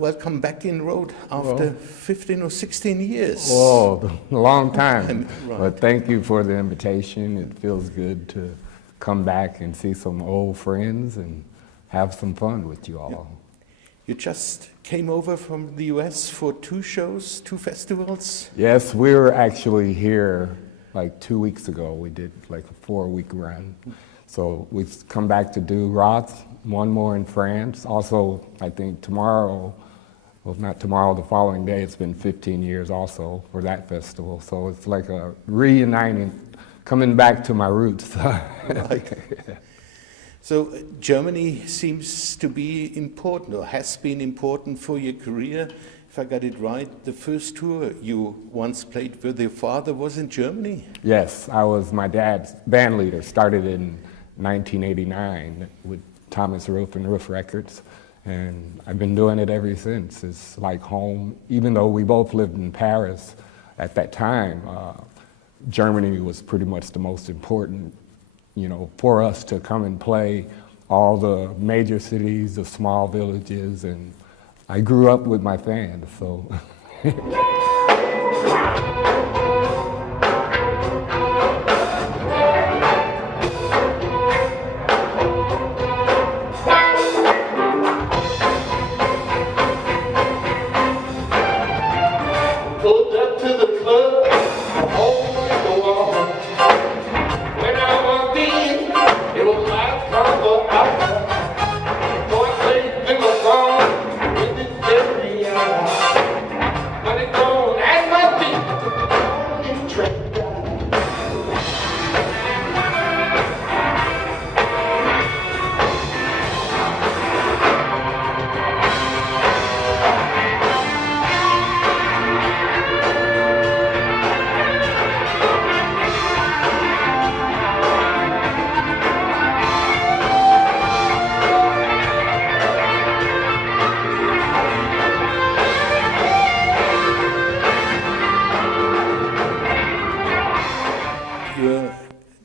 welcome back in Rother after 15 or 16 years. Oh, a long time. Right. But thank you for the invitation. It feels good to come back and see some old friends and have some fun with you all. Yeah. You just came over from the US for 2 shows, 2 festivals? Yes, we were actually here like 2 weeks ago. We did like a 4-week run. So we've come back to do Roth, one more in France. Also, I think tomorrow, well, not tomorrow, the following day, it's been 15 years also for that festival. So it's like a reuniting, coming back to my roots. Right. So Germany seems to be important, or has been important for your career. If I got it right, the first tour you once played with your father was in Germany? Yes, I was my dad's band leader. Started in 1989 with Thomas Roof and Roof Records, and I've been doing it ever since. It's like home. Even though we both lived in Paris at that time, Germany was pretty much the most important, for us to come and play all the major cities, the small villages, and I grew up with my fans, so.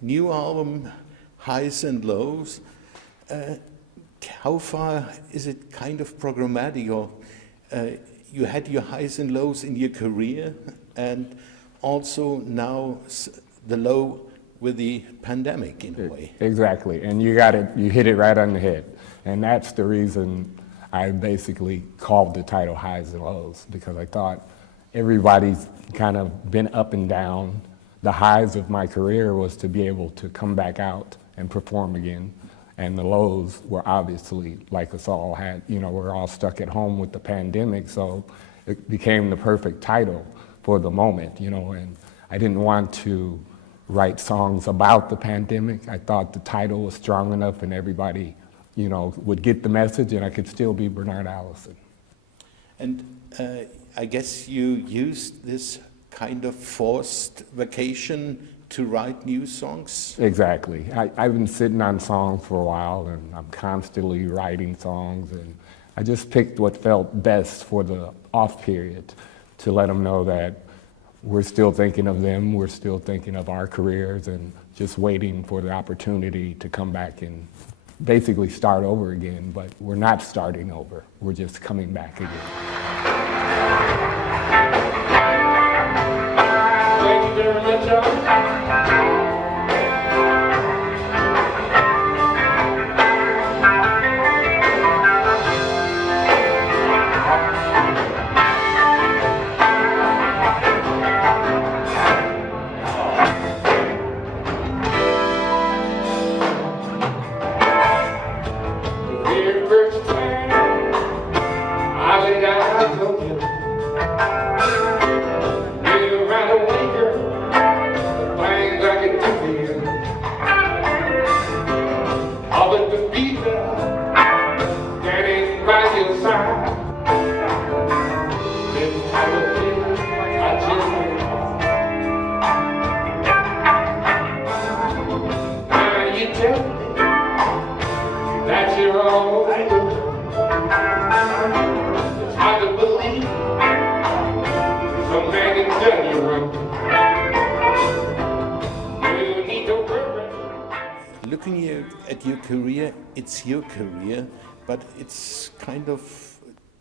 New album, Highs and Lows, how far is it kind of programmatic, or you had your highs and lows in your career, and also now the low with the pandemic in a way? Exactly, and you hit it right on the head, and that's the reason I basically called the title Highs and Lows, because I thought everybody's kind of been up and down. The highs of my career was to be able to come back out and perform again. And the lows were obviously, like us all had, we're all stuck at home with the pandemic, so it became the perfect title for the moment, and I didn't want to write songs about the pandemic. I thought the title was strong enough and everybody, would get the message, and I could still be Bernard Allison. And I guess you used this kind of forced vacation to write new songs? Exactly. I've been sitting on songs for a while, and I'm constantly writing songs, and I just picked what felt best for the off period to let them know that we're still thinking of them, we're still thinking of our careers, and just waiting for the opportunity to come back and basically start over again, but we're not starting over, we're just coming back again. Thank you very much, y'all. Looking at your career, it's your career, but it's kind of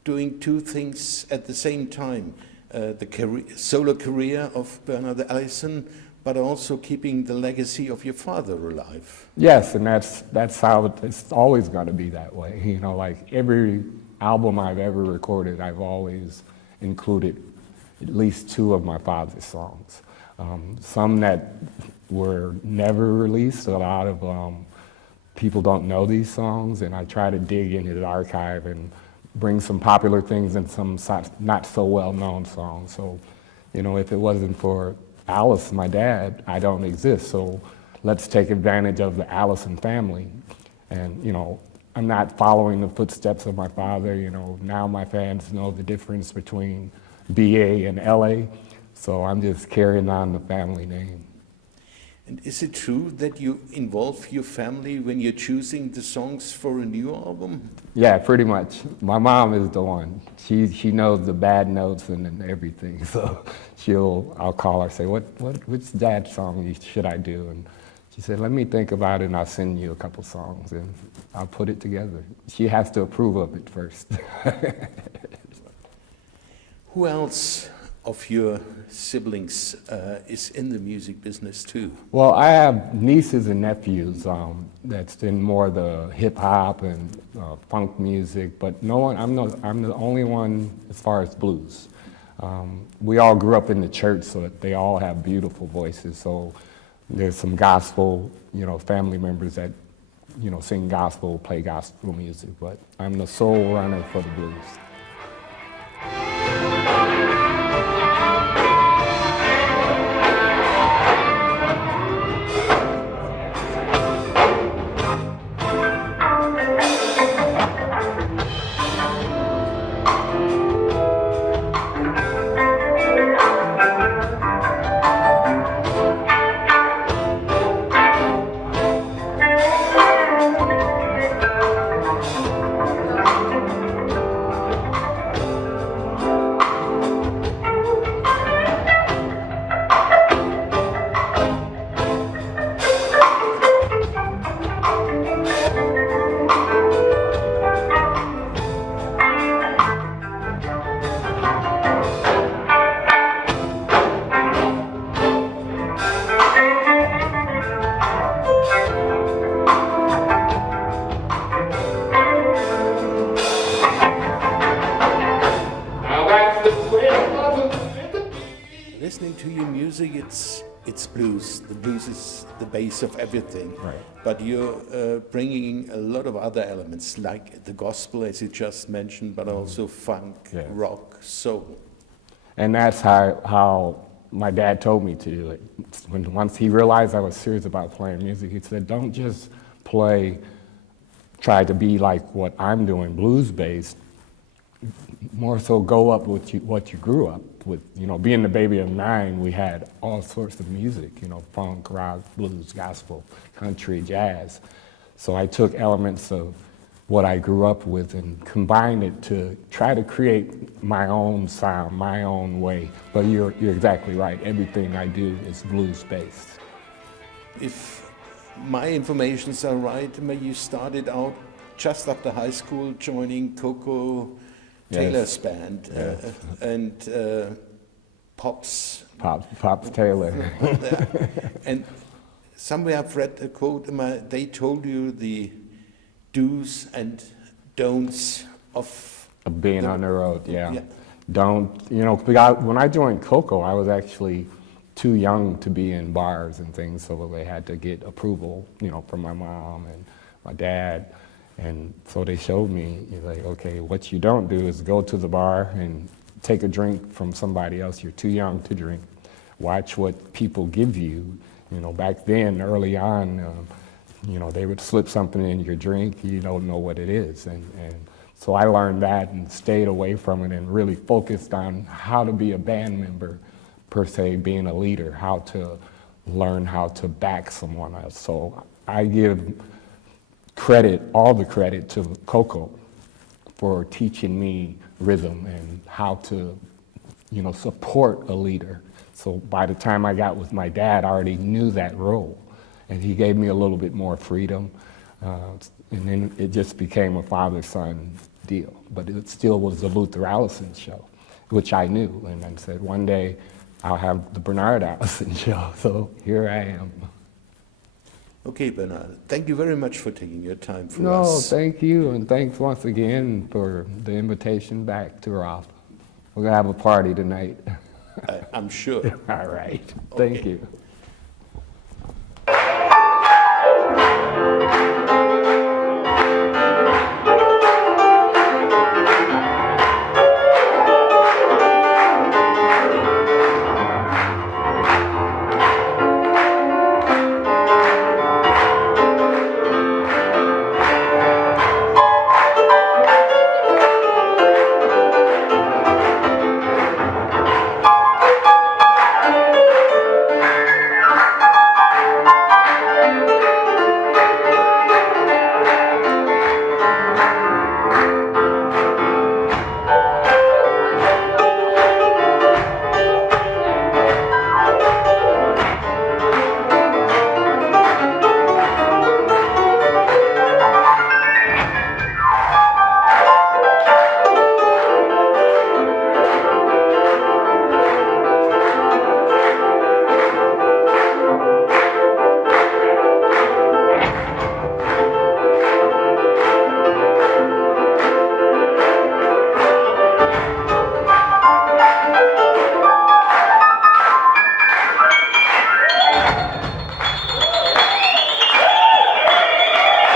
doing two things at the same time. The solo career of Bernard Allison, but also keeping the legacy of your father alive. Yes, and that's how it's always going to be that way. You know, like every album I've ever recorded, I've always included at least two of my father's songs. Some that were never released. A lot of people don't know these songs, and I try to dig into the archive and bring some popular things and some not so well-known songs. So, you know, if it wasn't for Alice, my dad, I don't exist. So let's take advantage of the Allison family. And, you know, I'm not following the footsteps of my father. You know, now my fans know the difference between BA and LA. So I'm just carrying on the family name. And is it true that you involve your family when you're choosing the songs for a new album? Yeah, pretty much. My mom is the one. She knows the bad notes and everything. So I'll call her, say, which dad song should I do? And she said, let me think about it and I'll send you a couple songs and I'll put it together. She has to approve of it first. Who else of your siblings is in the music business too? Well, I have nieces and nephews that's in more the hip hop and funk music, but no one. I'm the only one as far as blues. We all grew up in the church, so they all have beautiful voices. So there's some gospel, you know, family members that, you know, sing gospel, play gospel music, but I'm the sole runner for the blues. Listening to your music, it's blues. The blues is the base of everything. Right. But you're bringing a lot of other elements, like the gospel, as you just mentioned, but also funk, Yeah. rock, soul. And that's how my dad told me to do it. Once he realized I was serious about playing music, he said, don't just try to be like what I'm doing, blues-based. More so go up with what you grew up with. You know, being the baby of 9, we had all sorts of music, you know, funk, rock, blues, gospel, country, jazz. So I took elements of what I grew up with and combined it to try to create my own sound, my own way. But you're exactly right. Everything I do is blues-based. If my informations are right, you started out just after high school joining Coco Taylor's band and Pops Taylor. And somewhere I've read a quote, they told you the do's and don'ts of being on the road, yeah. Don't, you know, when I joined Coco, I was actually too young to be in bars and things, so they had to get approval, you know, from my mom and my dad. And so they showed me, like, okay, what you don't do is go to the bar and take a drink from somebody else. You're too young to drink. Watch what people give you. You know, back then, early on, you know, they would slip something in your drink. You don't know what it is. And so I learned that and stayed away from it and really focused on how to be a band member, per se, being a leader, how to learn how to back someone else. So I give all the credit to Coco for teaching me rhythm and how to, you know, support a leader. So by the time I got with my dad, I already knew that role, and he gave me a little bit more freedom. And then it just became a father-son deal. But it still was the Luther Allison show, which I knew. And I said, one day I'll have the Bernard Allison show. So here I am. Okay, Bernard, thank you very much for taking your time for No, us. thank you. And thanks once again for the invitation back to Rother. We're going to have a party tonight. I'm sure. All right. Thank Okay. you.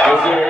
Is there